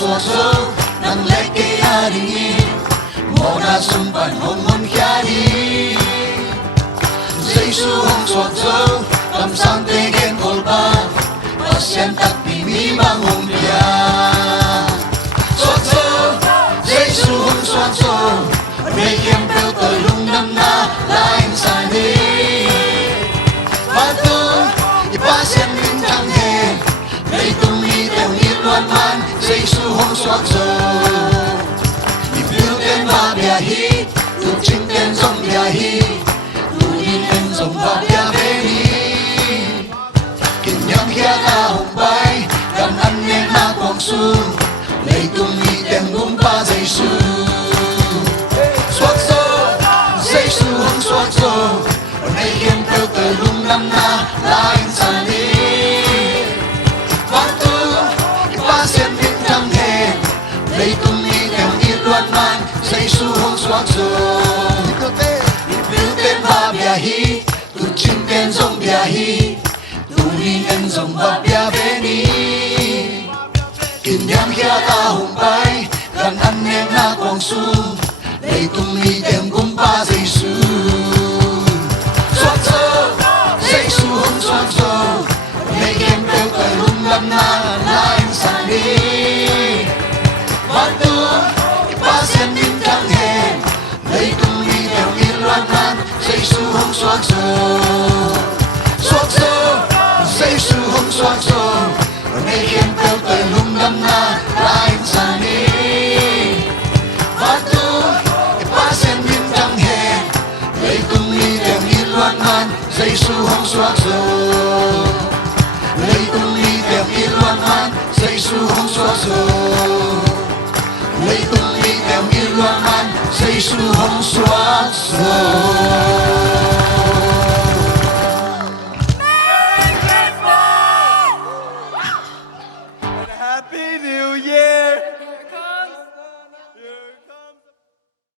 xua xô nang lệ kê a đi mô na sum pan hong hon khia đi Giêsu hong xua xô tâm sang tê gen kolba pasien tak pimi bang hong pia xua xô Giêsu hong xua xô mê kem pel tơ lung nam na lain sa đi pasien min thang he lấy tung đi theo nhiệt loan man Giêsu hong xoát zo nhịp lưu tên ba bia hi tu chinh tên dòng bia hi tu đi tên dòng ba bia về đi kinh nhang kia ta hong bay gan ăn nên na quang su lấy tung đi tên gum ba Giêsu xoát zo Giêsu hong xoát zo nay hiền theo tờ lung năm na lain sa đi vang tu pasien min thang he lấy tung đi theo nhiệt loan man Giêsu hong xoát zo biểu tên ba bia hi tu chinh tên dòng bia hi tu đi tên dòng ba bia về đi kinh nhang kia ta hùng bay gan ăn nên na quang su lấy tung đi theo gum ba Giêsu Giêsu hong xoát zo mê kem pel tơ lung lam na lain sa đi vang tu pasien min thang he lấy tung đi theo nhiệt loan man Giêsu hong xoát zo Giêsu hong xoát zo mê kem pel tơ lung lam na lain sa đi vang tu pasien min thang he lấy tung đi theo nhiệt loan man Giêsu hong xoát zo lấy tung đi theo nhiệt loan man Giêsu hong xoát zo lấy tung đi theo nhiệt loan man Giêsu hong xoát zo